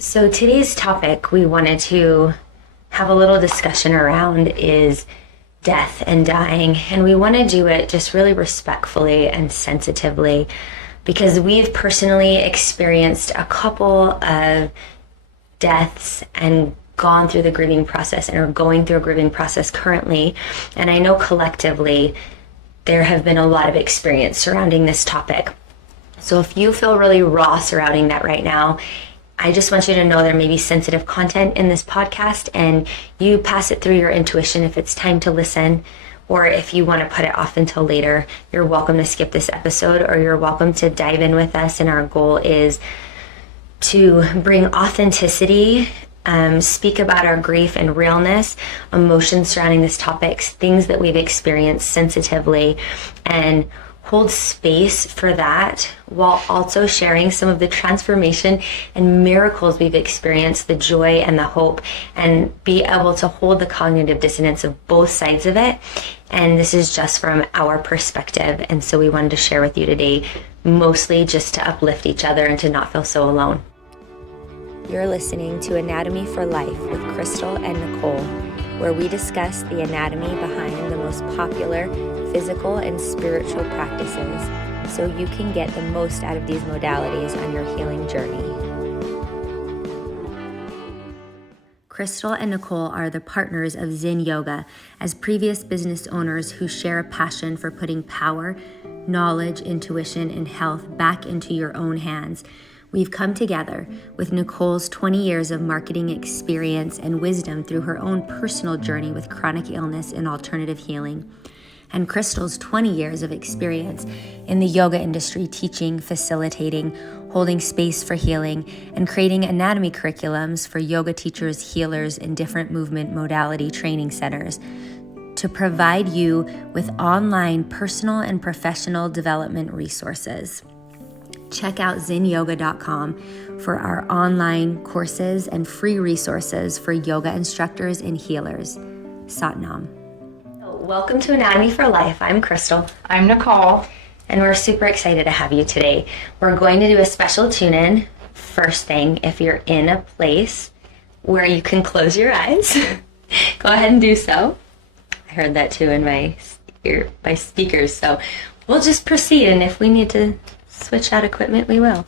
So today's topic we wanted to have a little discussion around is death and dying. And we want to do it just really respectfully and sensitively because we've personally experienced a couple of deaths and gone through the grieving process and are going through a grieving process currently. And I know collectively there have been a lot of experience surrounding this topic. So if you feel really raw surrounding that right now, I just want you to know there may be sensitive content in this podcast, and you pass it through your intuition if it's time to listen, or if you want to put it off until later, you're welcome to skip this episode, or you're welcome to dive in with us. And our goal is to bring authenticity, speak about our grief and realness, emotions surrounding this topic, things that we've experienced sensitively, and hold space for that while also sharing some of the transformation and miracles we've experienced, the joy and the hope, and be able to hold the cognitive dissonance of both sides of it. And this is just from our perspective. And so we wanted to share with you today, mostly just to uplift each other and to not feel so alone. You're listening to Anatomy for Life with Crystal and Nicole, where we discuss the anatomy behind the most popular physical and spiritual practices so you can get the most out of these modalities on your healing journey. Crystal and Nicole are the partners of Zen Yoga as previous business owners who share a passion for putting power, knowledge, intuition, and health back into your own hands. We've come together with Nicole's 20 years of marketing experience and wisdom through her own personal journey with chronic illness and alternative healing, and Crystal's 20 years of experience in the yoga industry teaching, facilitating, holding space for healing, and creating anatomy curriculums for yoga teachers, healers, and different movement modality training centers to provide you with online personal and professional development resources. Check out zenyoga.com for our online courses and free resources for yoga instructors and healers. Satnam. Welcome to Anatomy for Life. I'm Crystal. I'm Nicole. And we're super excited to have you today. We're going to do a special tune-in. First thing, if you're in a place where you can close your eyes, go ahead and do so. I heard that too in my speakers. So we'll just proceed, and if we need to switch out equipment, we will.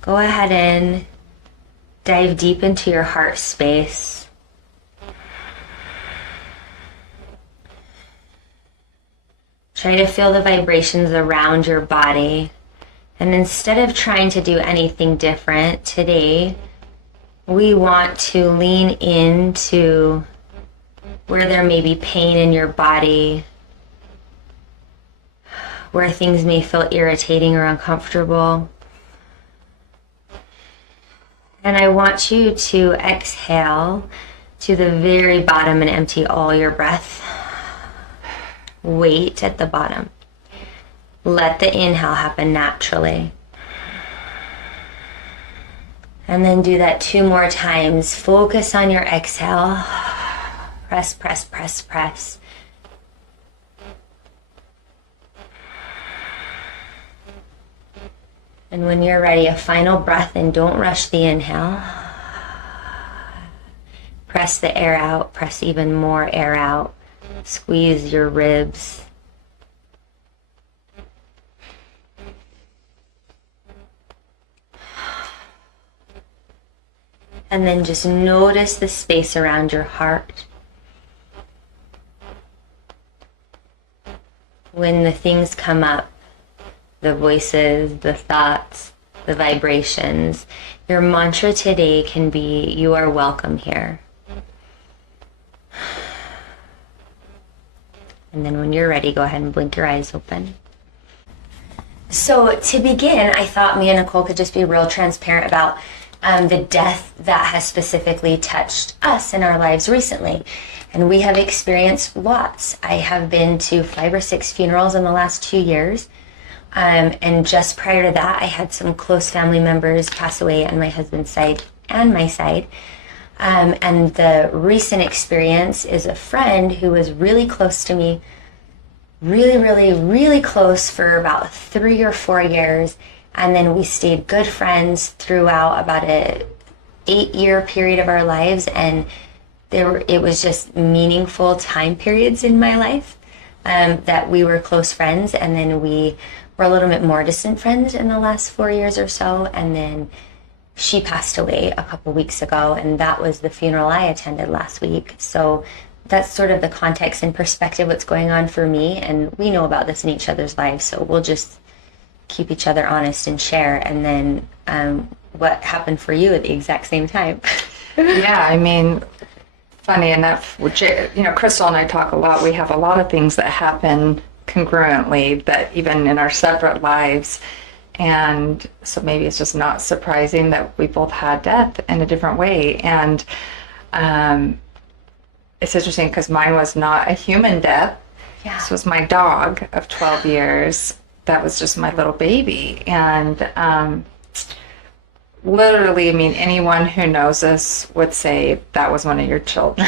Go ahead and dive deep into your heart space. Try to feel the vibrations around your body. And instead of trying to do anything different today, we want to lean into where there may be pain in your body, where things may feel irritating or uncomfortable. And I want you to exhale to the very bottom and empty all your breath. Wait at the bottom. Let the inhale happen naturally. And then do that 2 more times. Focus on your exhale. Press, press, press, press. And when you're ready, a final breath, and don't rush the inhale. Press the air out, press even more air out. Squeeze your ribs. And then just notice the space around your heart. When the things come up, the voices, the thoughts, the vibrations, your mantra today can be, you are welcome here. And then when you're ready, go ahead and blink your eyes open. So to begin, I thought me and Nicole could just be real transparent about the death that has specifically touched us in our lives recently. And we have experienced lots. I have been to 5 or 6 funerals in the last 2 years. And just prior to that, I had some close family members pass away on my husband's side and my side. And the recent experience is a friend who was really close to me, really, really, really close for about 3 or 4 years. And then we stayed good friends throughout about a 8-year period of our lives. And it was just meaningful time periods in my life that we were close friends. And then we were a little bit more distant friends in the last 4 years or so. And then she passed away a couple weeks ago, and that was the funeral I attended last week. So that's sort of the context and perspective what's going on for me. And we know about this in each other's lives, so we'll just keep each other honest and share. And then what happened for you at the exact same time. Yeah, I mean, funny enough, Crystal and I talk a lot. We have a lot of things that happen congruently, that even in our separate lives. And so maybe it's just not surprising that we both had death in a different way. And it's interesting because mine was not a human death. Yeah. This was my dog of 12 years. That was just my little baby. And literally, I mean, anyone who knows us would say that was one of your children.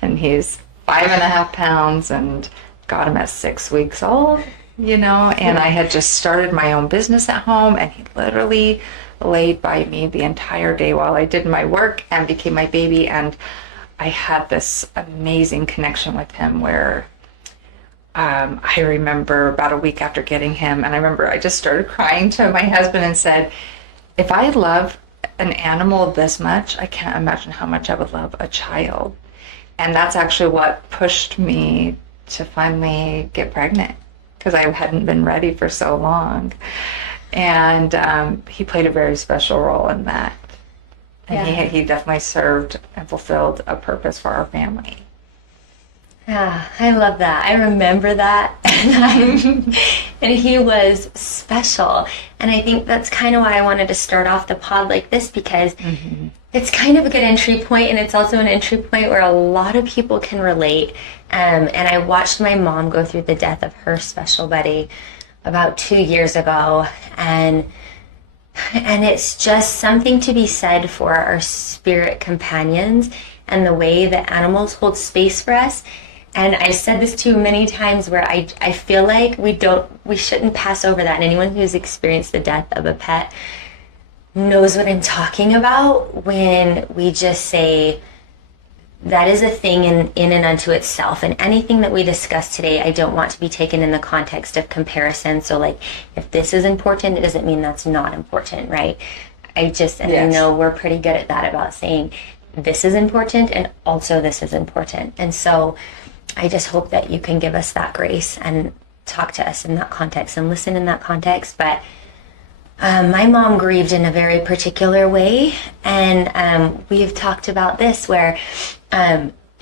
And he's 5.5 pounds and got him at 6 weeks old. And I had just started my own business at home, and he literally laid by me the entire day while I did my work and became my baby. And I had this amazing connection with him where I remember about a week after getting him, and I remember I just started crying to my husband and said, if I love an animal this much, I can't imagine how much I would love a child. And that's actually what pushed me to finally get pregnant, because I hadn't been ready for so long. And he played a very special role in that. And he definitely served and fulfilled a purpose for our family. Yeah, I love that. I remember that. And he was special. And I think that's kind of why I wanted to start off the pod like this, because it's kind of a good entry point, and it's also an entry point where a lot of people can relate. And I watched my mom go through the death of her special buddy about 2 years ago. And it's just something to be said for our spirit companions and the way that animals hold space for us. And I've said this to you many times where I feel like we shouldn't pass over that. And anyone who's experienced the death of a pet knows what I'm talking about when we just say that is a thing in and unto itself. And anything that we discuss today, I don't want to be taken in the context of comparison. So like, if this is important, it doesn't mean that's not important, right? I know we're pretty good at that, about saying this is important and also this is important. And so I just hope that you can give us that grace and talk to us in that context and listen in that context. But my mom grieved in a very particular way, and we've talked about this where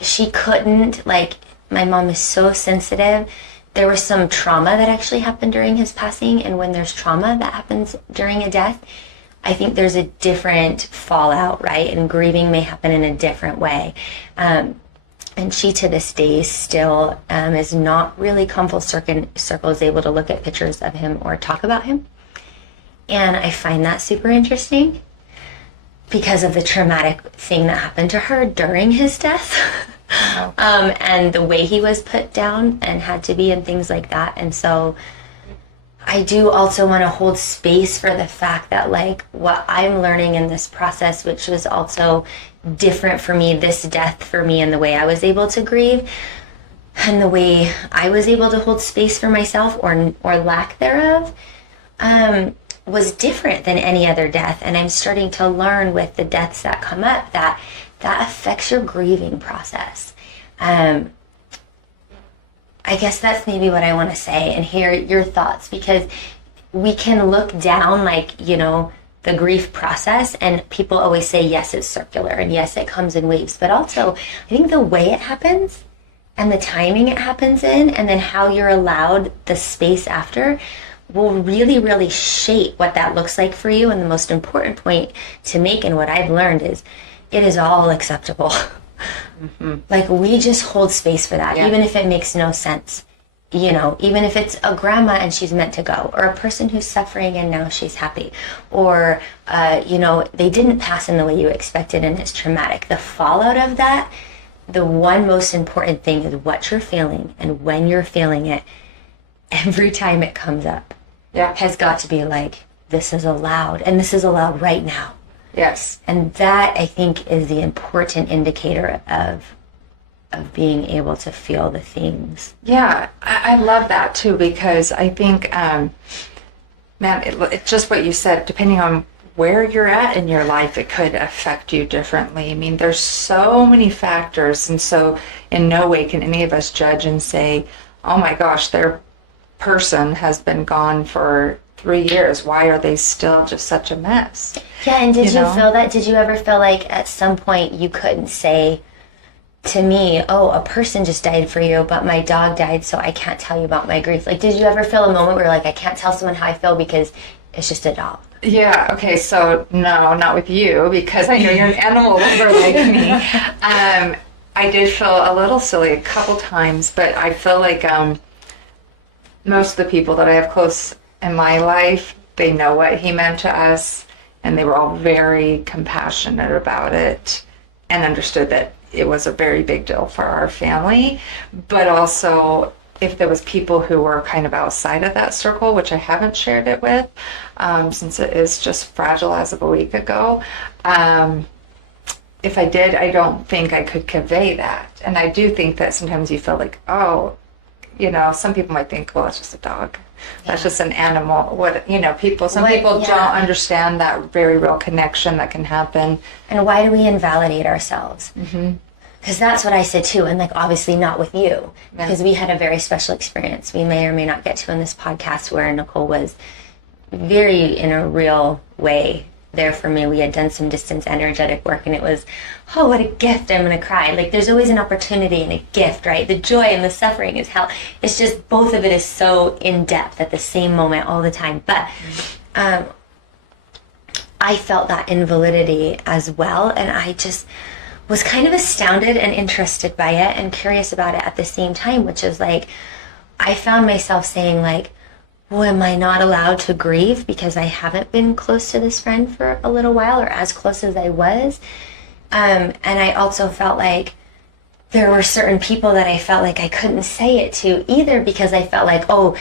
she couldn't, my mom is so sensitive. There was some trauma that actually happened during his passing, and when there's trauma that happens during a death, I think there's a different fallout, right? And grieving may happen in a different way. And she, to this day, still is not really come full circle, is able to look at pictures of him or talk about him. And I find that super interesting because of the traumatic thing that happened to her during his death. Wow. And the way he was put down and had to be and things like that. And so I do also want to hold space for the fact that what I'm learning in this process, which was also different for me, this death for me, and the way I was able to grieve and the way I was able to hold space for myself or lack thereof, was different than any other death. And I'm starting to learn with the deaths that come up that affects your grieving process. I guess that's maybe what I want to say and hear your thoughts, because we can look down the grief process, and people always say, yes, it's circular, and yes, it comes in waves. But also, I think the way it happens and the timing it happens in, and then how you're allowed the space after, will really, really shape what that looks like for you. And the most important point to make, and what I've learned, is it is all acceptable. Mm-hmm. We just hold space for that, even if it makes no sense. Even if it's a grandma and she's meant to go, or a person who's suffering and now she's happy, or, they didn't pass in the way you expected and it's traumatic. The fallout of that, the one most important thing is what you're feeling and when you're feeling it, every time it comes up. has got to be like, this is allowed, and this is allowed right now. Yes. And that, I think, is the important indicator of being able to feel the things. Yeah, I love that too, because I think, it's just what you said, depending on where you're at in your life, it could affect you differently. I mean, there's so many factors, and so in no way can any of us judge and say, oh my gosh, their person has been gone for 3 years. Why are they still just such a mess? Yeah, and did you feel that? Did you ever feel like at some point you couldn't say to me, oh, a person just died for you, but my dog died, so I can't tell you about my grief? Like, did you ever feel a moment where like, I can't tell someone how I feel because it's just a dog? Yeah, okay, so no, not with you, because I know you're an animal lover like me. I did feel a little silly a couple times, but I feel like most of the people that I have close in my life, they know what he meant to us, and they were all very compassionate about it and understood that it was a very big deal for our family. But also, if there was people who were kind of outside of that circle, which I haven't shared it with, since it is just fragile as of a week ago, if I did, I don't think I could convey that. And I do think that sometimes you feel like, oh, some people might think, well, it's just a dog. That's just an animal. Some people don't understand that very real connection that can happen. And why do we invalidate ourselves? Because that's what I said too, and like obviously not with you, because we had a very special experience we may or may not get to in this podcast, where Nicole was very, in a real way, there for me. We had done some distance energetic work, and it was, oh, what a gift. I'm going to cry. Like, there's always an opportunity and a gift, right? The joy and the suffering is hell. It's just both of it is so in depth at the same moment all the time. But I felt that invalidity as well, and I just was kind of astounded and interested by it and curious about it at the same time, which is like, I found myself saying like, well, am I not allowed to grieve because I haven't been close to this friend for a little while, or as close as I was? And I also felt like there were certain people that I felt like I couldn't say it to either, because I felt like, oh,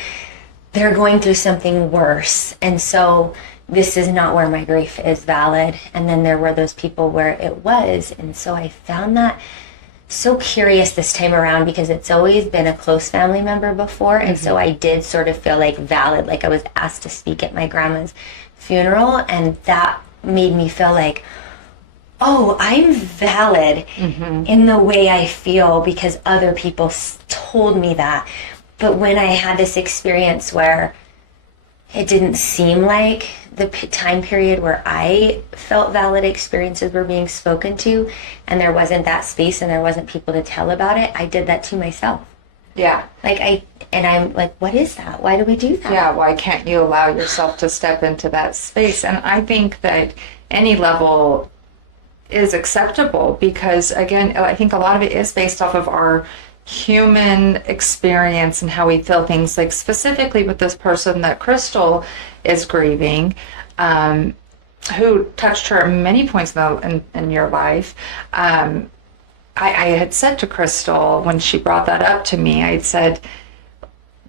they're going through something worse, and so this is not where my grief is valid. And then there were those people where it was. And so I found that so curious this time around, because it's always been a close family member before. And so I did sort of feel like valid, like I was asked to speak at my grandma's funeral, and that made me feel like, oh, I'm valid in the way I feel because other people told me that. But when I had this experience where it didn't seem like the time period where I felt valid experiences were being spoken to, and there wasn't that space and there wasn't people to tell about it, I did that to myself. Yeah. I'm like, what is that? Why do we do that? Yeah, why can't you allow yourself to step into that space? And I think that any level is acceptable, because again, I think a lot of it is based off of our human experience and how we feel things. Like specifically with this person that Crystal is grieving, who touched her at many points in your life. I had said to Crystal, when she brought that up to me, I had said,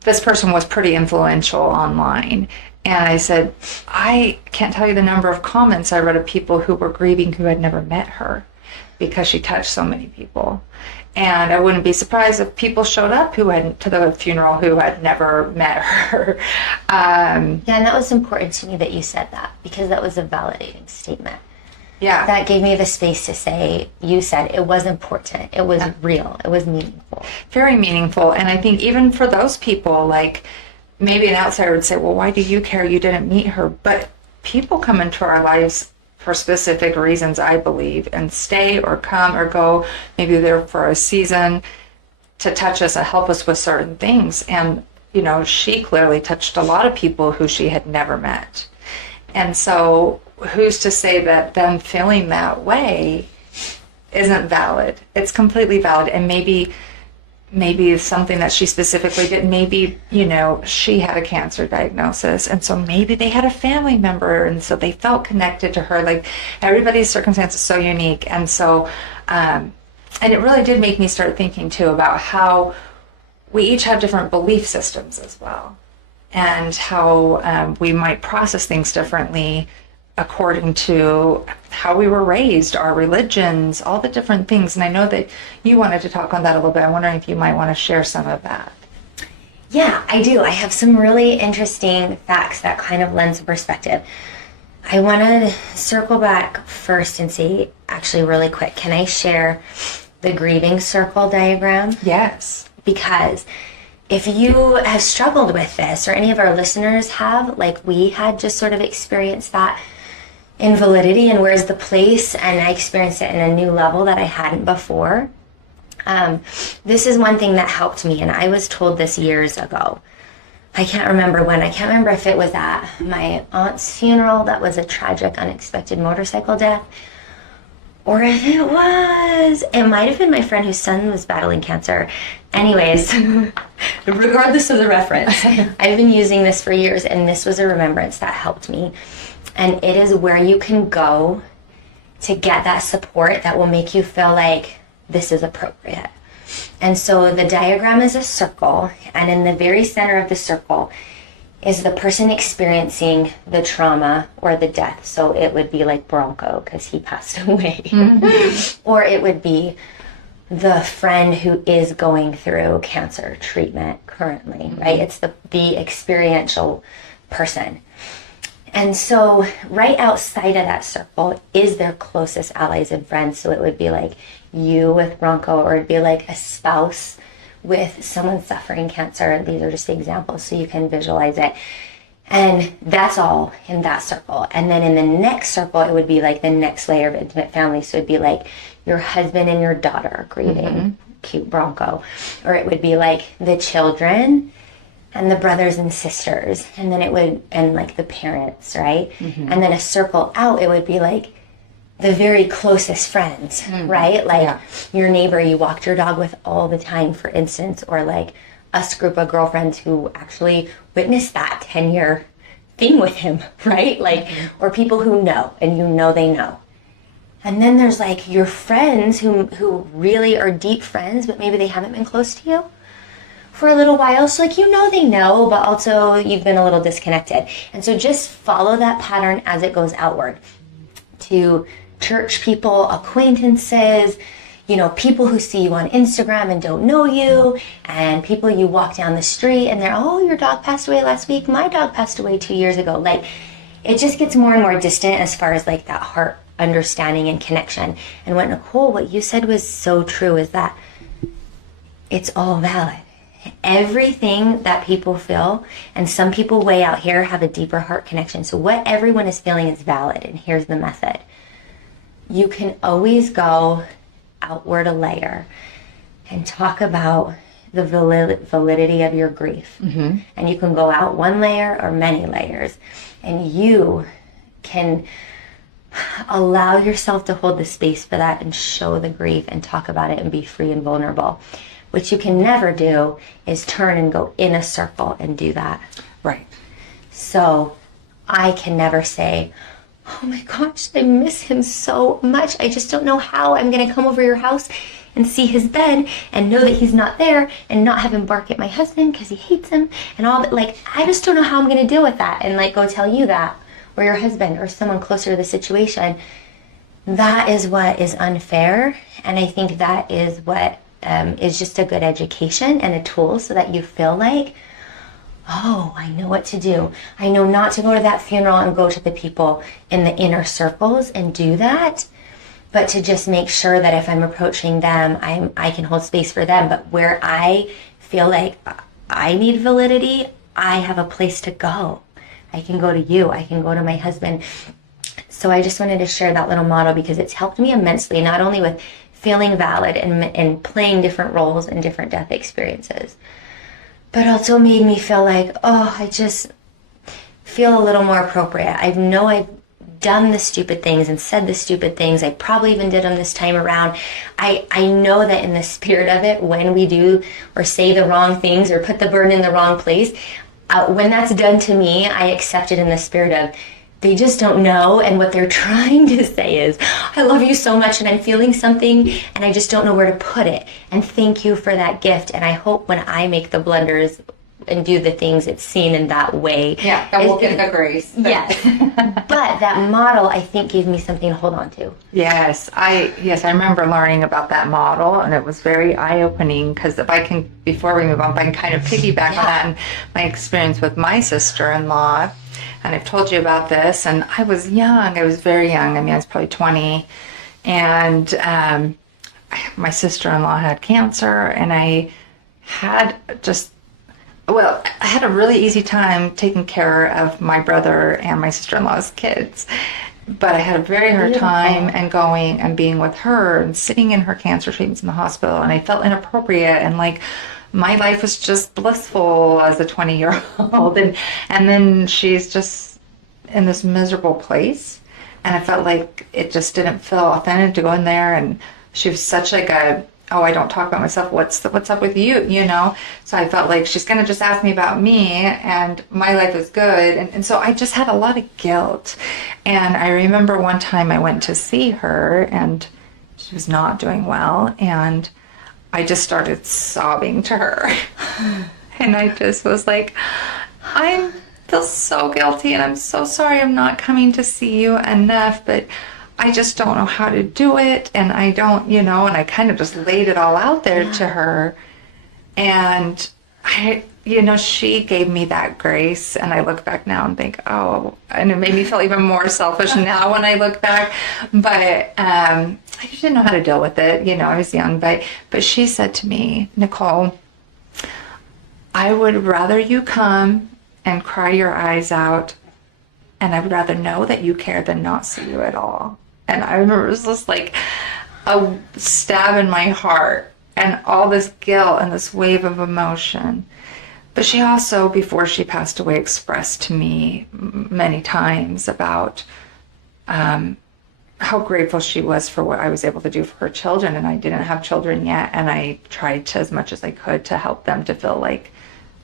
this person was pretty influential online. And I said, I can't tell you the number of comments I read of people who were grieving who had never met her, because she touched so many people. And I wouldn't be surprised if people showed up to the funeral who had never met her. And that was important to me that you said that, because that was a validating statement. Yeah. That gave me the space to say, you said it was important. It was real. It was meaningful. Very meaningful. And I think even for those people, like maybe an outsider would say, well, why do you care? You didn't meet her. But people come into our lives for specific reasons, I believe, and stay or come or go. Maybe they're for a season to touch us and help us with certain things. And, she clearly touched a lot of people who she had never met. And so who's to say that them feeling that way isn't valid? It's completely valid. And maybe it's something that she specifically did. Maybe, she had a cancer diagnosis, and so maybe they had a family member, and so they felt connected to her. Like, everybody's circumstance is so unique. And so, and it really did make me start thinking too about how we each have different belief systems as well. and how we might process things differently according to how we were raised, our religions, all the different things. And I know that you wanted to talk on that a little bit. I'm wondering if you might want to share some of that. Yeah, I do. I have some really interesting facts that kind of lend some perspective. I want to circle back first and say, actually, really quick, can I share the grieving circle diagram? Yes. Because if you have struggled with this, or any of our listeners have, like we had just sort of experienced that invalidity and where's the place, and I experienced it in a new level that I hadn't before. This is one thing that helped me, and I was told this years ago. I can't remember when. I can't remember if it was at my aunt's funeral that was a tragic, unexpected motorcycle death, or if it might have been my friend whose son was battling cancer. Anyways, regardless of the reference, I've been using this for years, and this was a remembrance that helped me. And it is where you can go to get that support that will make you feel like this is appropriate. And so the diagram is a circle, and in the very center of the circle is the person experiencing the trauma or the death. So it would be like Bronco, because he passed away. Mm-hmm. Or it would be the friend who is going through cancer treatment currently, mm-hmm. right? It's the experiential person. And so right outside of that circle is their closest allies and friends. So it would be like you with Bronco, or it'd be like a spouse with someone suffering cancer. These are just examples so you can visualize it. And that's all in that circle. And then in the next circle, it would be like the next layer of intimate family. So it'd be like your husband and your daughter grieving, mm-hmm. cute Bronco. Or it would be like the children and the brothers and sisters, and then it would, and like the parents, right? Mm-hmm. And then a circle out, it would be like the very closest friends, mm-hmm. right? Like your neighbor you walked your dog with all the time, for instance, or like us group of girlfriends who actually witnessed that 10-year thing with him, right? Like, mm-hmm. or people who know, and you know they know. And then there's like your friends who really are deep friends, but maybe they haven't been close to you for a little while. So like, you know they know, but also you've been a little disconnected. And so just follow that pattern as it goes outward to church people, acquaintances, you know, people who see you on Instagram and don't know you, and people you walk down the street and they're, oh, your dog passed away last week. My dog passed away 2 years ago. Like, it just gets more and more distant as far as like that heart understanding and connection. And what you said was so true, is that it's all valid. Everything that people feel, and some people way out here have a deeper heart connection. So what everyone is feeling is valid. And here's the method. You can always go outward a layer and talk about the validity of your grief. Mm-hmm. And you can go out one layer or many layers. And you can allow yourself to hold the space for that and show the grief and talk about it and be free and vulnerable. What you can never do is turn and go in a circle and do that. Right. So I can never say, oh my gosh, I miss him so much. I just don't know how I'm going to come over your house and see his bed and know that he's not there and not have him bark at my husband because he hates him and all that. Like, I just don't know how I'm going to deal with that, and like go tell you that, or your husband or someone closer to the situation. That is what is unfair. And I think that is what is just a good education and a tool so that you feel like, oh, I know what to do. I know not to go to that funeral and go to the people in the inner circles and do that, but to just make sure that if I'm approaching them, I can hold space for them. But where I feel like I need validity, I have a place to go. I can go to you. I can go to my husband. So I just wanted to share that little model because it's helped me immensely, not only with feeling valid and playing different roles in different death experiences, but also made me feel like, oh, I just feel a little more appropriate. I know I've done the stupid things and said the stupid things. I probably even did them this time around. I know that in the spirit of it, when we do or say the wrong things or put the burden in the wrong place, when that's done to me, I accept it in the spirit of, they just don't know, and what they're trying to say is, I love you so much and I'm feeling something and I just don't know where to put it. And thank you for that gift. And I hope when I make the blunders and do the things, it's seen in that way. Yeah, that will get the grace. Yes. But that model, I think, gave me something to hold on to. Yes, I remember learning about that model, and it was very eye-opening, because if I can, before we move on, if I can kind of piggyback on that and my experience with my sister-in-law, and I've told you about this, and I was young. I was very young. I mean, I was probably 20, and my sister-in-law had cancer, and I had I had a really easy time taking care of my brother and my sister-in-law's kids. But I had a very hard time and going and being with her and sitting in her cancer treatments in the hospital, and I felt inappropriate, and like my life was just blissful as a 20-year-old, and then she's just in this miserable place, and I felt like it just didn't feel authentic to go in there. And she was such like I don't talk about myself. What's up with you? You know? So I felt like she's going to just ask me about me, and my life is good. And so I just had a lot of guilt. And I remember one time I went to see her, and she was not doing well. And I just started sobbing to her. And I just was like, I feel so guilty, and I'm so sorry I'm not coming to see you enough, but I just don't know how to do it, and I don't, and I kind of just laid it all out there to her. And she gave me that grace, and I look back now and think, oh, and it made me feel even more selfish now when I look back. But I just didn't know how to deal with it. I was young, but she said to me, Nicole, I would rather you come and cry your eyes out, and I would rather know that you care than not see you at all. And I remember it was just like a stab in my heart, and all this guilt and this wave of emotion. But she also, before she passed away, expressed to me many times about how grateful she was for what I was able to do for her children. And I didn't have children yet, and I tried to, as much as I could, to help them to feel like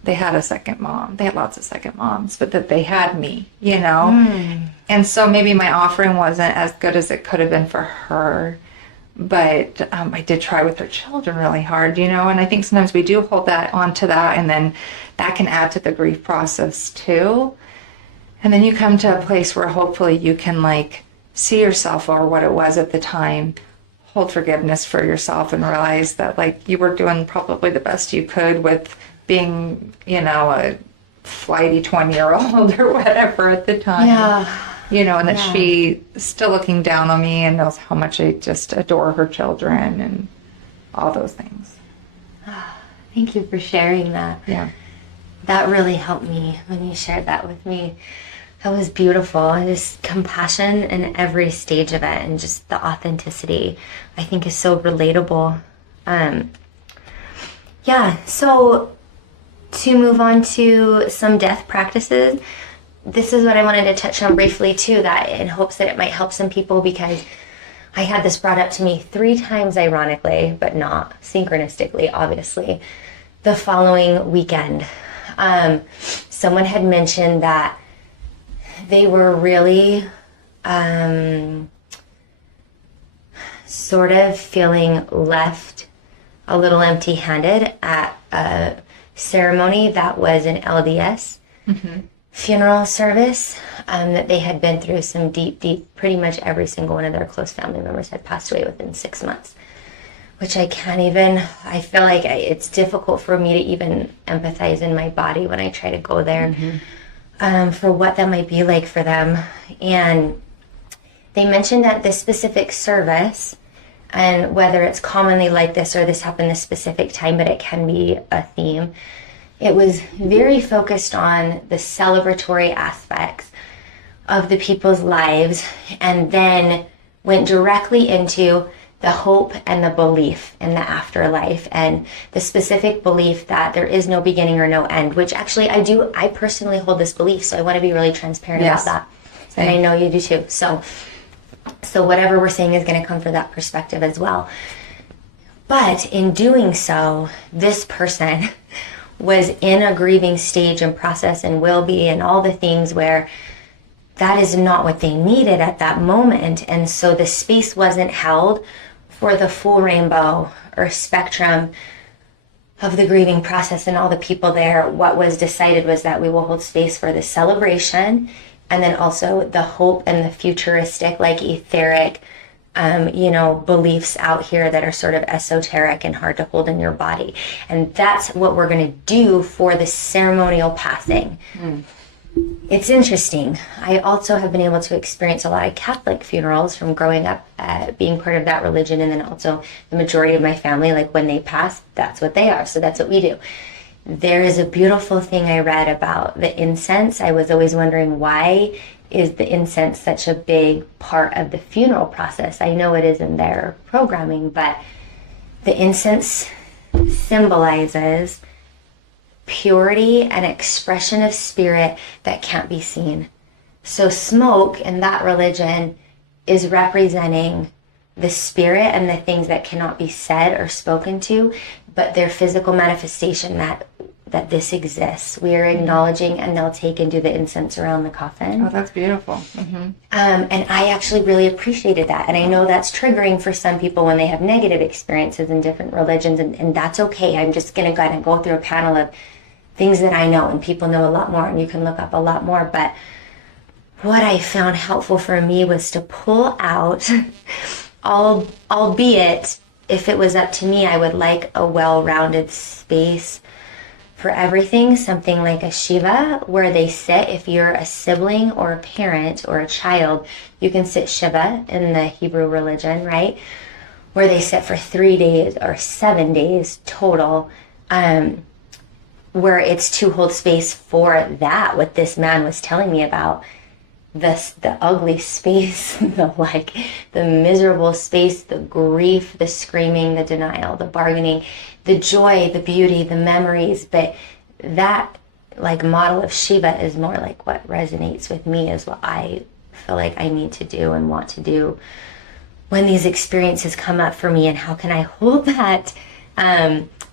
they had a second mom. They had lots of second moms, but that they had me, And so maybe my offering wasn't as good as it could have been for her. But I did try with her children really hard, and I think sometimes we do hold that onto that, and then that can add to the grief process too. And then you come to a place where hopefully you can see yourself for what it was at the time, hold forgiveness for yourself, and realize that you were doing probably the best you could with being, a flighty 20-year-old or whatever at the time. Yeah. And that she still looking down on me and knows how much I just adore her children and all those things. Thank you for sharing that. Yeah. That really helped me when you shared that with me. That was beautiful. Just compassion in every stage of it, and just the authenticity, I think, is so relatable. So to move on to some death practices, this is what I wanted to touch on briefly too, that in hopes that it might help some people, because I had this brought up to me 3 times, ironically, but not synchronistically, obviously, the following weekend. Someone had mentioned that they were really sort of feeling left a little empty-handed at a ceremony that was an LDS funeral service, that they had been through some deep, pretty much every single one of their close family members had passed away within 6 months, which I feel like it's difficult for me to even empathize in my body when I try to go there for what that might be like for them. And they mentioned that this specific service, and whether it's commonly like this or this happened this specific time, but it can be a theme, it was very focused on the celebratory aspects of the people's lives, and then went directly into the hope and the belief in the afterlife, and the specific belief that there is no beginning or no end, which actually I personally hold this belief, so I want to be really transparent about that. Same. And I know you do too. So whatever we're saying is going to come from that perspective as well. But in doing so, this person was in a grieving stage and process, and will be, and all the things where that is not what they needed at that moment. And so the space wasn't held for the full rainbow or spectrum of the grieving process and all the people there, what was decided was that we will hold space for the celebration and then also the hope and the futuristic, like etheric, beliefs out here that are sort of esoteric and hard to hold in your body. And that's what we're going to do for the ceremonial passing. It's interesting. I also have been able to experience a lot of Catholic funerals from growing up, being part of that religion, and then also the majority of my family, like when they pass, that's what they are. So that's what we do. There is a beautiful thing I read about the incense. I was always wondering, why is the incense such a big part of the funeral process? I know it is in their programming, but the incense symbolizes purity and expression of spirit that can't be seen. So smoke in that religion is representing the spirit and the things that cannot be said or spoken to, but their physical manifestation that this exists. We are acknowledging, and they'll take and do the incense around the coffin. Oh, that's beautiful. And I actually really appreciated that. And I know that's triggering for some people when they have negative experiences in different religions, and that's okay. I'm just going to kind of go through a panel of things that I know, and people know a lot more, and you can look up a lot more. But what I found helpful for me was to pull out, albeit if it was up to me, I would like a well-rounded space for everything, something like a Shiva where they sit. If you're a sibling or a parent or a child, you can sit Shiva in the Hebrew religion, right? Where they sit for 3 days or 7 days total, where it's to hold space for that, what this man was telling me about. The ugly space, the miserable space, the grief, the screaming, the denial, the bargaining, the joy, the beauty, the memories. But that model of Shiva is more like what resonates with me, is what I feel like I need to do and want to do when these experiences come up for me. And how can I hold that?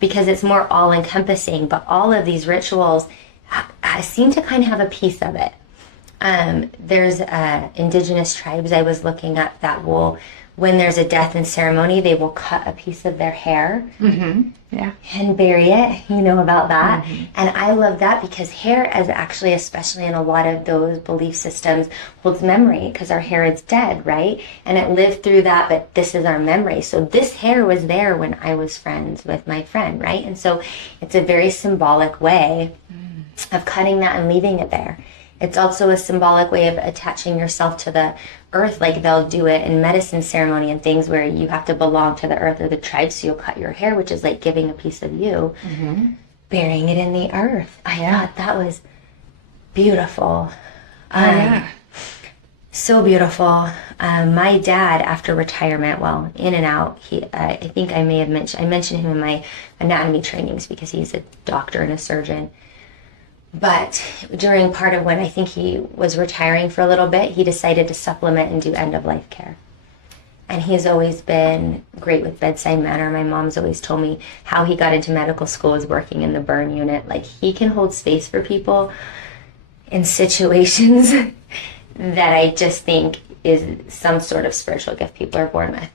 Because it's more all encompassing, but all of these rituals, I seem to kind of have a piece of it. There's indigenous tribes I was looking at that will, when there's a death in ceremony, they will cut a piece of their hair and bury it. You know about that. And I love that because hair is actually, especially in a lot of those belief systems, holds memory, because our hair is dead, right? And it lived through that, but this is our memory. So this hair was there when I was friends with my friend, right? And so it's a very symbolic way of cutting that and leaving it there. It's also a symbolic way of attaching yourself to the earth. Like they'll do it in medicine ceremony and things where you have to belong to the earth or the tribe, so you'll cut your hair, which is like giving a piece of you, burying it in the earth. I thought that was beautiful. So beautiful. My dad, after retirement, well, in and out, I think I mentioned him in my anatomy trainings because he's a doctor and a surgeon. But during part of when I think he was retiring for a little bit, he decided to supplement and do end-of-life care. And he's always been great with bedside manner. My mom's always told me how he got into medical school was working in the burn unit. Like, he can hold space for people in situations that I just think is some sort of spiritual gift people are born with.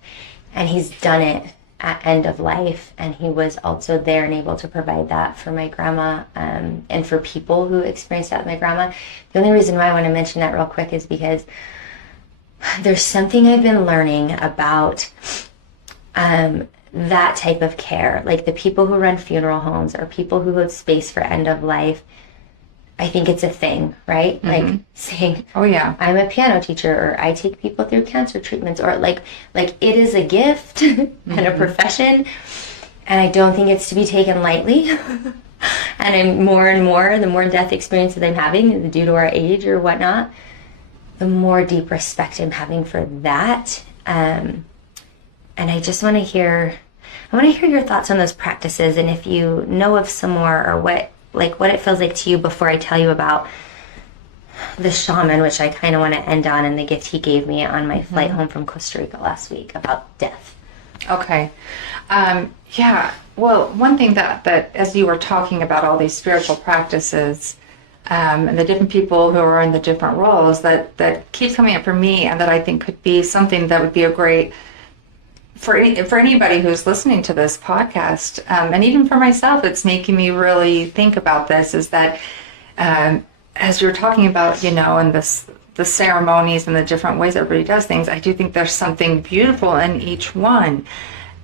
And he's done it at end of life, and he was also there and able to provide that for my grandma, and for people who experienced that with my grandma. The only reason why I want to mention that real quick is because there's something I've been learning about that type of care, like the people who run funeral homes or people who hold space for end of life. I think it's a thing, right? Like saying, "Oh yeah, I'm a piano teacher," or "I take people through cancer treatments," or like it is a gift and a profession, and I don't think it's to be taken lightly. And I'm more and more, the more death experiences I'm having due to our age or whatnot, the more deep respect I'm having for that. And I just want to hear your thoughts on those practices, and if you know of some more, or what it feels like to you, before I tell you about the shaman, which I kind of want to end on, and the gift he gave me on my flight home from Costa Rica last week about death. Okay. Well, one thing that as you were talking about all these spiritual practices, and the different people who are in the different roles, that keeps coming up for me, and that I think could be something that would be a great for anybody who's listening to this podcast, and even for myself, it's making me really think about this, is that as you're talking about, you know, and the ceremonies and the different ways everybody does things, I do think there's something beautiful in each one.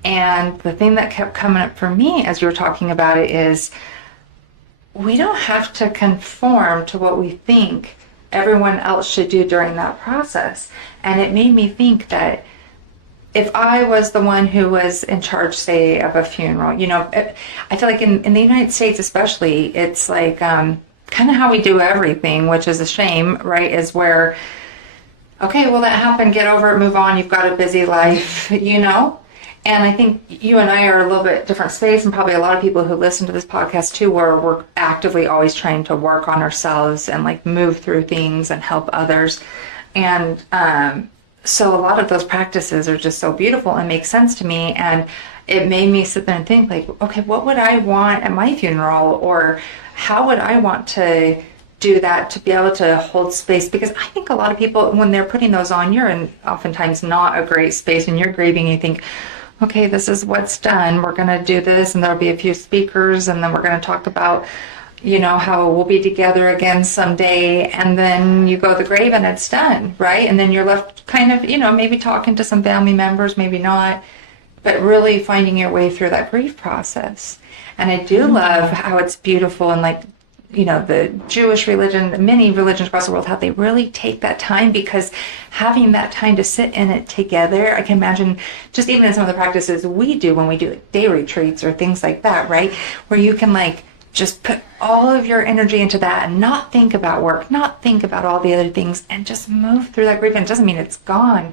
And the thing that kept coming up for me as you were talking about it is, we don't have to conform to what we think everyone else should do during that process. And it made me think that if I was the one who was in charge, say, of a funeral, you know, I feel like in the United States especially, it's like kind of how we do everything, which is a shame, right? Is where, okay, well, that happened, get over it, move on, you've got a busy life, you know? And I think you and I are a little bit different space, and probably a lot of people who listen to this podcast too, where we're actively always trying to work on ourselves and like move through things and help others. And so a lot of those practices are just so beautiful and make sense to me. And it made me sit there and think like, okay, what would I want at my funeral? Or how would I want to do that, to be able to hold space? Because I think a lot of people, when they're putting those on, you're in oftentimes not a great space and you're grieving, you think, okay, this is what's done. We're going to do this, and there'll be a few speakers, and then we're going to talk about, you know, how we'll be together again someday. And then you go to the grave and it's done, right? And then you're left kind of, you know, maybe talking to some family members, maybe not, but really finding your way through that grief process. And I do love how it's beautiful, and like, you know, the Jewish religion, many religions across the world, how they really take that time, because having that time to sit in it together, I can imagine just even in some of the practices we do when we do like day retreats or things like that, right? Where you can like just put all of your energy into that and not think about work, not think about all the other things, and just move through that grief. And it doesn't mean it's gone,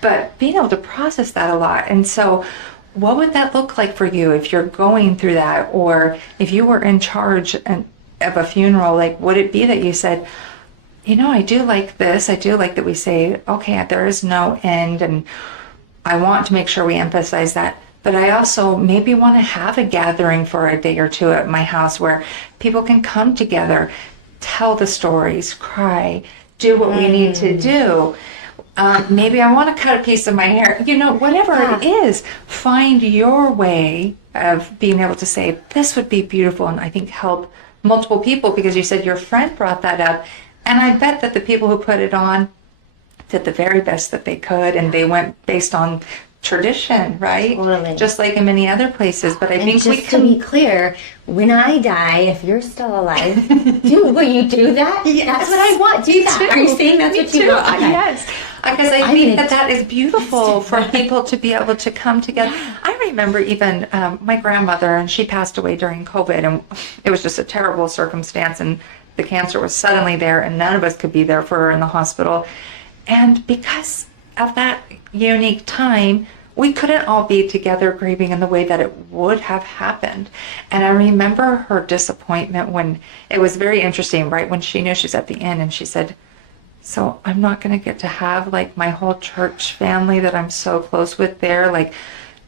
but being able to process that a lot. And so what would that look like for you if you're going through that, or if you were in charge of a funeral? Like, would it be that you said, you know, I do like this. I do like that we say, okay, there is no end, and I want to make sure we emphasize that. But I also maybe want to have a gathering for a day or two at my house where people can come together, tell the stories, cry, do what we need to do. Maybe I want to cut a piece of my hair, you know, whatever it is, find your way of being able to say, this would be beautiful, and I think help multiple people, because you said your friend brought that up. And I bet that the people who put it on did the very best that they could, and they went based on tradition, right? Totally. Just like in many other places. But I think we to be clear, when I die, if you're still alive, will you do that? Yes. That's what I want. Do that. Are you saying that's what you want? Okay. Yes. Because I think that is beautiful for people to be able to come together. I remember even my grandmother, and she passed away during COVID, and it was just a terrible circumstance, and the cancer was suddenly there, and none of us could be there for her in the hospital. And because of that unique time, we couldn't all be together grieving in the way that it would have happened. And I remember her disappointment when it was very interesting, right? When she knew she was at the end, and she said, so I'm not going to get to have like my whole church family that I'm so close with there, like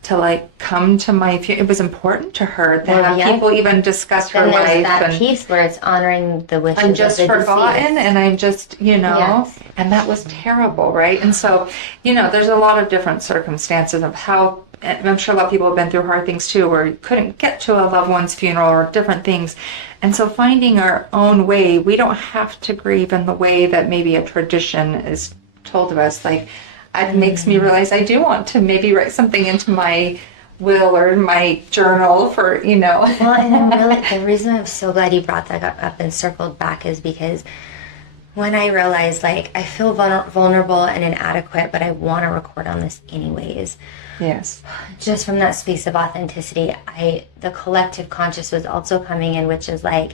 to like come to my funeral. It was important to her to have people even discuss her life. And there's that piece where it's honoring the wishes I'm just of the forgotten, deceased. and I'm just, you know, and that was terrible, right? And so, you know, there's a lot of different circumstances of how, and I'm sure a lot of people have been through hard things too, where you couldn't get to a loved one's funeral or different things. And so finding our own way, we don't have to grieve in the way that maybe a tradition is told of us. Like, it makes me realize I do want to maybe write something into my will or my journal for, you know. Well, and I'm really, the reason I'm so glad you brought that up and circled back is because when I realized, like, I feel vulnerable and inadequate, but I want to record on this anyways. Yes. Just from that space of authenticity, the collective conscious was also coming in, which is like,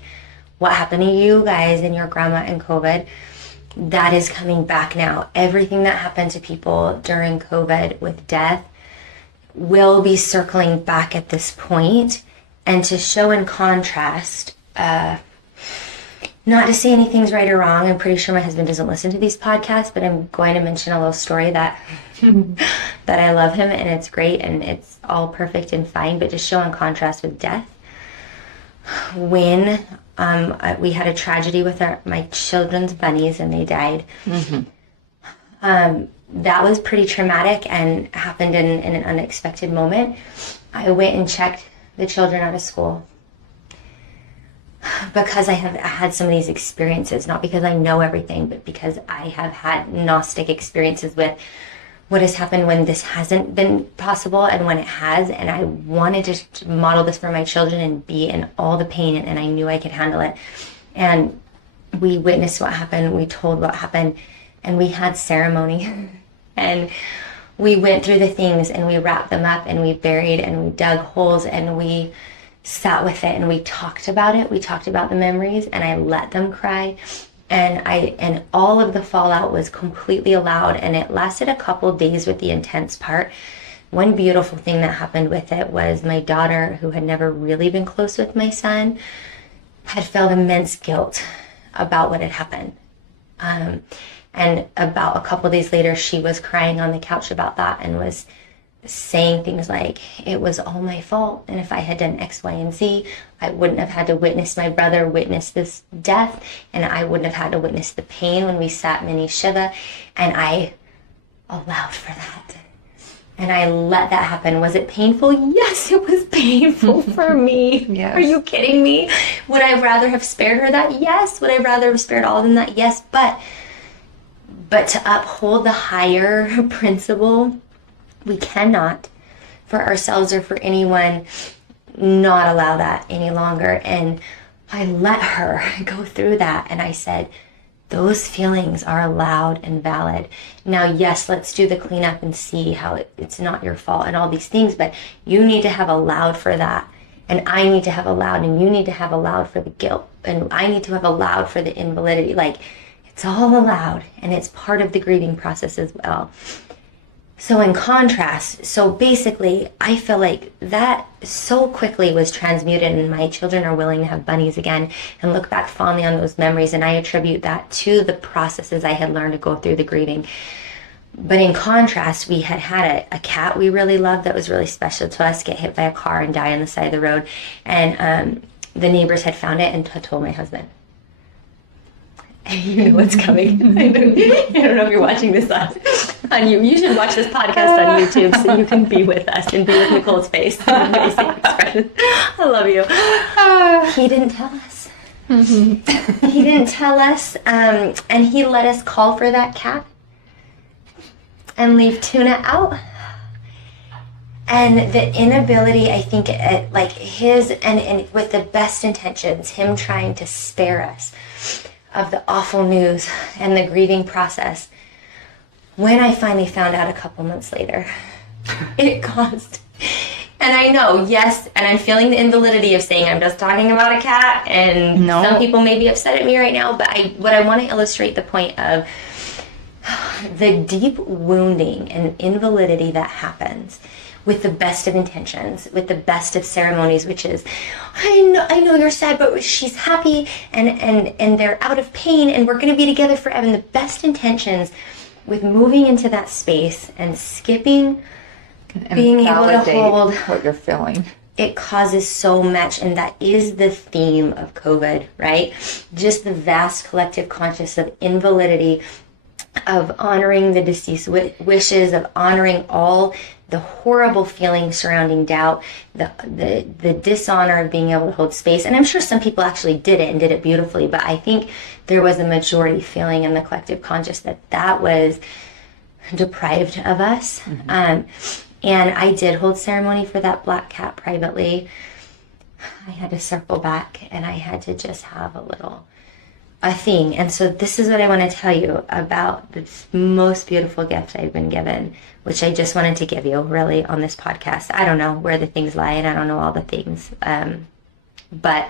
what happened to you guys and your grandma in COVID, that is coming back now. Everything that happened to people during COVID with death will be circling back at this point. And to show in contrast, not to say anything's right or wrong, I'm pretty sure my husband doesn't listen to these podcasts, but I'm going to mention a little story that that I love him, and it's great, and it's all perfect and fine, but to show in contrast with death. When we had a tragedy with my children's bunnies, and they died. Mm-hmm. that was pretty traumatic and happened in an unexpected moment. I went and checked the children out of school because I have had some of these experiences, not because I know everything, but because I have had Gnostic experiences with what has happened when this hasn't been possible and when it has. And I wanted to model this for my children and be in all the pain, and I knew I could handle it. And we witnessed what happened. We told what happened, and we had ceremony. And we went through the things, and we wrapped them up, and we buried, and we dug holes, and we sat with it, and we talked about it. We talked about the memories, and I let them cry. And all of the fallout was completely allowed, and it lasted a couple days with the intense part. One beautiful thing that happened with it was my daughter, who had never really been close with my son, had felt immense guilt about what had happened. And about a couple days later, she was crying on the couch about that and was saying things like, it was all my fault, and if I had done X, Y, and Z, I wouldn't have had to witness my brother witness this death, and I wouldn't have had to witness the pain when we sat Mini Shiva. And I allowed for that, and I let that happen. Was it painful? Yes, it was painful for me. Yes. Are you kidding me? Would I rather have spared her that? Yes. Would I rather have spared all of them that? Yes. But to uphold the higher principle, we cannot, for ourselves or for anyone, not allow that any longer. And I let her go through that, and I said, those feelings are allowed and valid. Now, yes, let's do the cleanup and see how it's not your fault and all these things, but you need to have allowed for that, and I need to have allowed, and you need to have allowed for the guilt, and I need to have allowed for the invalidity. Like, it's all allowed, and it's part of the grieving process as well. So in contrast, so basically, I feel like that so quickly was transmuted, and my children are willing to have bunnies again and look back fondly on those memories. And I attribute that to the processes I had learned to go through the grieving. But in contrast, we had a cat we really loved that was really special to us get hit by a car and die on the side of the road. And the neighbors had found it and told my husband. You know what's coming. I don't know if you're watching this on you. You should watch this podcast on YouTube so you can be with us and be with Nicole's face. I love you. He didn't tell us. Mm-hmm. He didn't tell us, and he let us call for that cat and leave Tuna out. And the inability, I think, like his, and with the best intentions, him trying to spare us of the awful news and the grieving process. When I finally found out a couple months later, it caused, and I know, yes, and I'm feeling the invalidity of saying I'm just talking about a cat, and some people may be upset at me right now, but what I want to illustrate the point of the deep wounding and invalidity that happens with the best of intentions, with the best of ceremonies, which is, I know you're sad, but she's happy, and they're out of pain, and we're going to be together forever. And the best intentions with moving into that space and skipping, and being able to hold what you're feeling. It causes so much, and that is the theme of COVID, right? Just the vast collective consciousness of invalidity, of honoring the deceased wishes, of honoring all the horrible feelings surrounding doubt, the dishonor of being able to hold space. And I'm sure some people actually did it and did it beautifully, but I think there was a majority feeling in the collective conscious that was deprived of us. Mm-hmm. And I did hold ceremony for that black cat privately. I had to circle back, and I had to just have a thing. And so this is what I want to tell you about this most beautiful gift I've been given, which I just wanted to give you really on this podcast. I don't know where the things lie, and I don't know all the things. But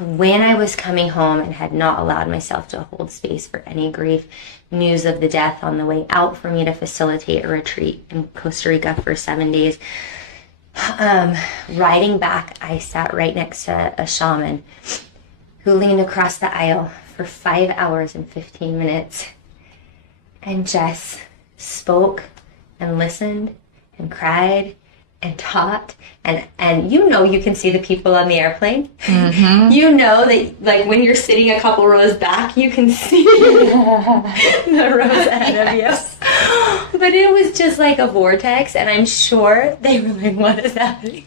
when I was coming home and had not allowed myself to hold space for any grief, news of the death on the way out for me to facilitate a retreat in Costa Rica for 7 days, riding back, I sat right next to a shaman who leaned across the aisle for 5 hours and 15 minutes and just spoke and listened and cried and taught, and you can see the people on the airplane. You know that, like, when you're sitting a couple rows back, you can see the rows ahead of you. But it was just like a vortex, and I'm sure they were like, what is happening?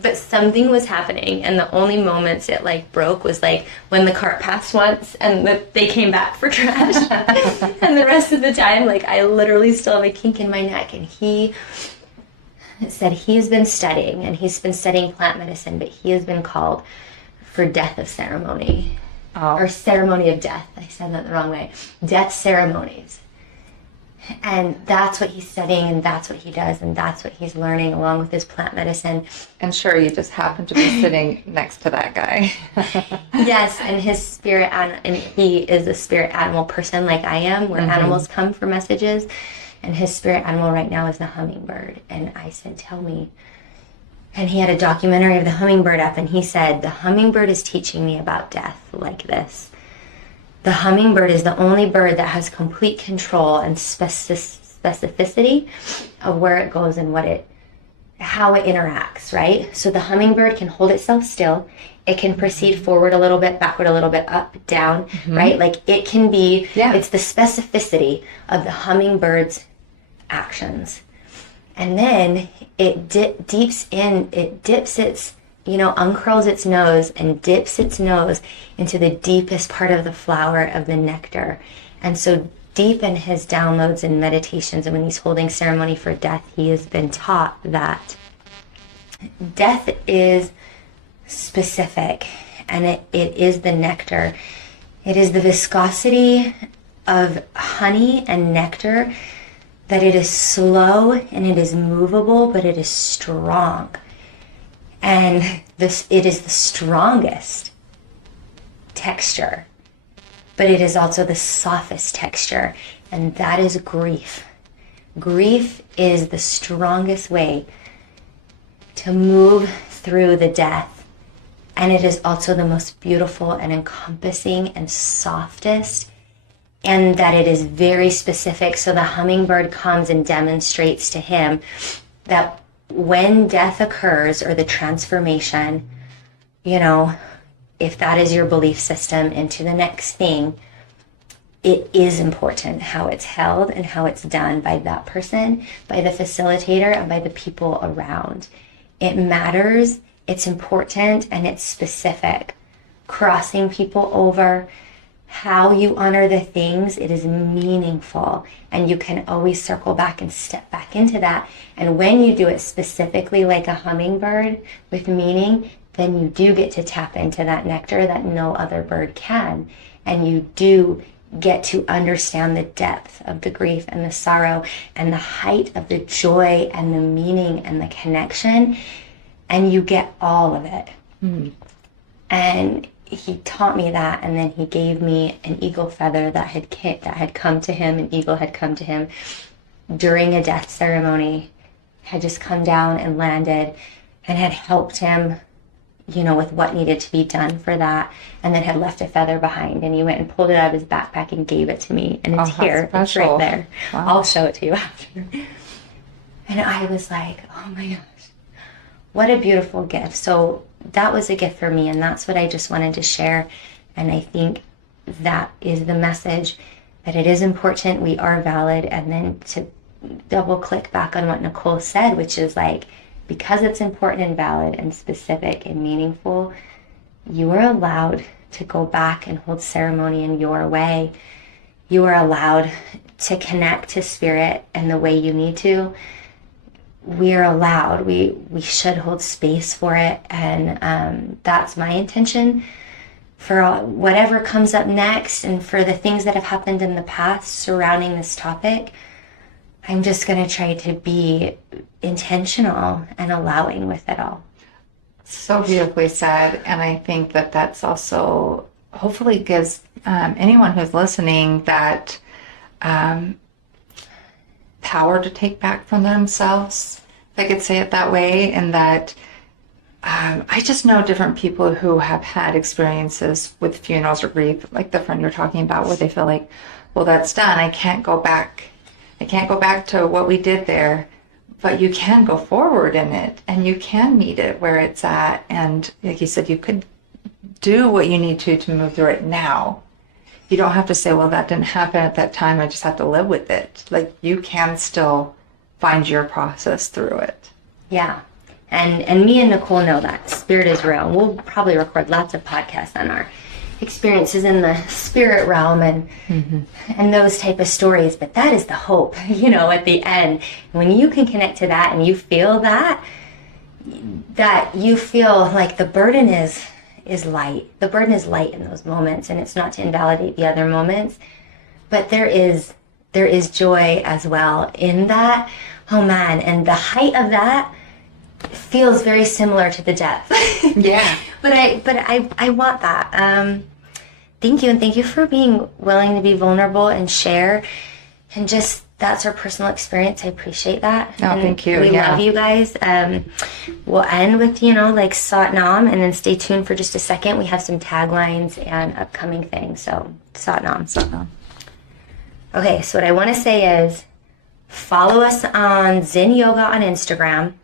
But something was happening, and the only moments it like broke was like when the cart passed once and they came back for trash. And the rest of the time, like, I literally still have a kink in my neck. And he said he's been studying, and he's been studying plant medicine, but he has been called for death of ceremony. Or ceremony of death. I said that the wrong way. Death ceremonies. And that's what he's studying, and that's what he does, and that's what he's learning along with his plant medicine. And sure, you just happen to be sitting next to that guy. Yes, and his spirit, and he is a spirit animal person like I am, where animals come for messages. And his spirit animal right now is the hummingbird. And I said, tell me. And he had a documentary of the hummingbird up, and he said, the hummingbird is teaching me about death like this. The hummingbird is the only bird that has complete control and specificity of where it goes and how it interacts, right? So the hummingbird can hold itself still. It can proceed forward a little bit, backward a little bit, up, down, right? Like, it can be, it's the specificity of the hummingbird's actions. And then it uncurls its nose and dips its nose into the deepest part of the flower of the nectar. And so deep in his downloads and meditations, and when he's holding ceremony for death, he has been taught that death is specific, and it is the nectar. It is the viscosity of honey and nectar, that it is slow and it is movable, but it is strong. And it is the strongest texture, but it is also the softest texture, and that is grief. Grief is the strongest way to move through the death, and it is also the most beautiful and encompassing and softest, and that it is very specific. So the hummingbird comes and demonstrates to him that when death occurs, or the transformation, if that is your belief system into the next thing, it is important how it's held and how it's done by that person, by the facilitator, and by the people around. It matters, it's important, and it's specific. Crossing people over, how you honor the things, it is meaningful, and you can always circle back and step back into that. And when you do it specifically like a hummingbird with meaning, then you do get to tap into that nectar that no other bird can, and you do get to understand the depth of the grief and the sorrow and the height of the joy and the meaning and the connection, and you get all of it. And he taught me that, and then he gave me an eagle feather that had come to him. An eagle had come to him during a death ceremony, had just come down and landed, and had helped him, with what needed to be done for that, and then had left a feather behind. And he went and pulled it out of his backpack and gave it to me, and it's here. It's right there. Wow. I'll show it to you after. And I was like, oh my gosh, what a beautiful gift. So that was a gift for me, and that's what I just wanted to share. And I think that is the message, that it is important, we are valid. And then to double click back on what Nicole said, which is like, because it's important and valid and specific and meaningful, you are allowed to go back and hold ceremony in your way. You are allowed to connect to spirit in the way you need to. We are allowed, we should hold space for it. And that's my intention for whatever comes up next, and for the things that have happened in the past surrounding this topic. I'm just going to try to be intentional and allowing with it all. So beautifully said. And I think that that's also hopefully gives anyone who's listening that power to take back from themselves, if I could say it that way. And that I just know different people who have had experiences with funerals or grief, like the friend you're talking about, where they feel like, well, that's done. I can't go back to what we did there. but you can go forward in it, and you can meet it where it's at. And like you said, you could do what you need to move through it now. You don't have to say, well, that didn't happen at that time, I just have to live with it. Like, you can still find your process through it. Yeah. And me and Nicole know that spirit is real. We'll probably record lots of podcasts on our experiences in the spirit realm and those type of stories. But that is the hope, at the end. When you can connect to that and you feel that you feel like the burden is light. The burden is light in those moments, and it's not to invalidate the other moments, but there is joy as well in that. Oh man, and the height of that feels very similar to the depth. Yeah. But I want that. Thank you, and thank you for being willing to be vulnerable and share, and just that's our personal experience. I appreciate that. Oh, and thank you. We love you guys. We'll end with like Sat Nam, and then stay tuned for just a second. We have some taglines and upcoming things. So Sat Nam. Sat Nam. Okay, so what I want to say is follow us on Zen Yoga on Instagram.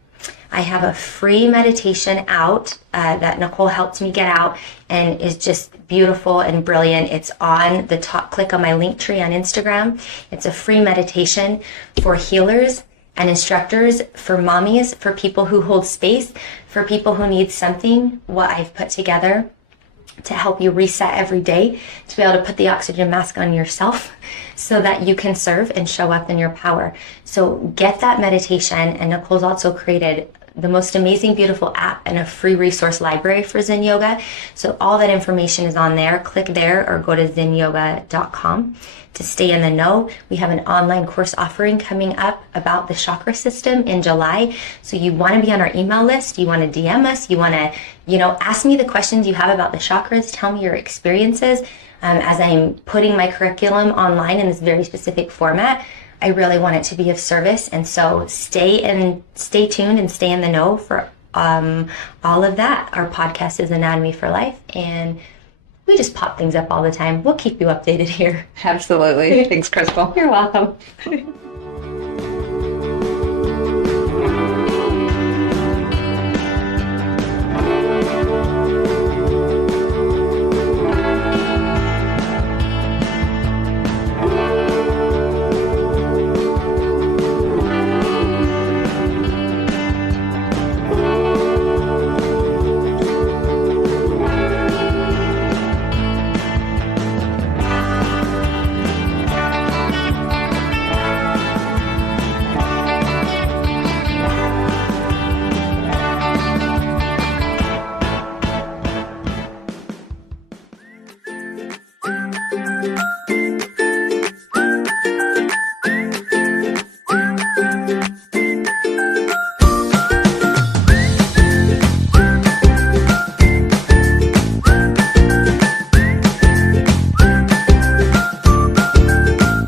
I have a free meditation out that Nicole helped me get out, and is just beautiful and brilliant. It's on the top. Click on my link tree on Instagram. It's a free meditation for healers and instructors, for mommies, for people who hold space, for people who need something, what I've put together to help you reset every day, to be able to put the oxygen mask on yourself so that you can serve and show up in your power. So get that meditation. And Nicole's also created the most amazing, beautiful app and a free resource library for Zen Yoga. So all that information is on there. Click there or go to zenyoga.com to stay in the know. We have an online course offering coming up about the chakra system in July. So you want to be on our email list. You want to DM us. You want to, ask me the questions you have about the chakras. Tell me your experiences. As I'm putting my curriculum online in this very specific format, I really want it to be of service. And so stay tuned and stay in the know for all of that. Our podcast is Anatomy for Life, and we just pop things up all the time. We'll keep you updated here. Absolutely. Thanks, Crystal. You're welcome.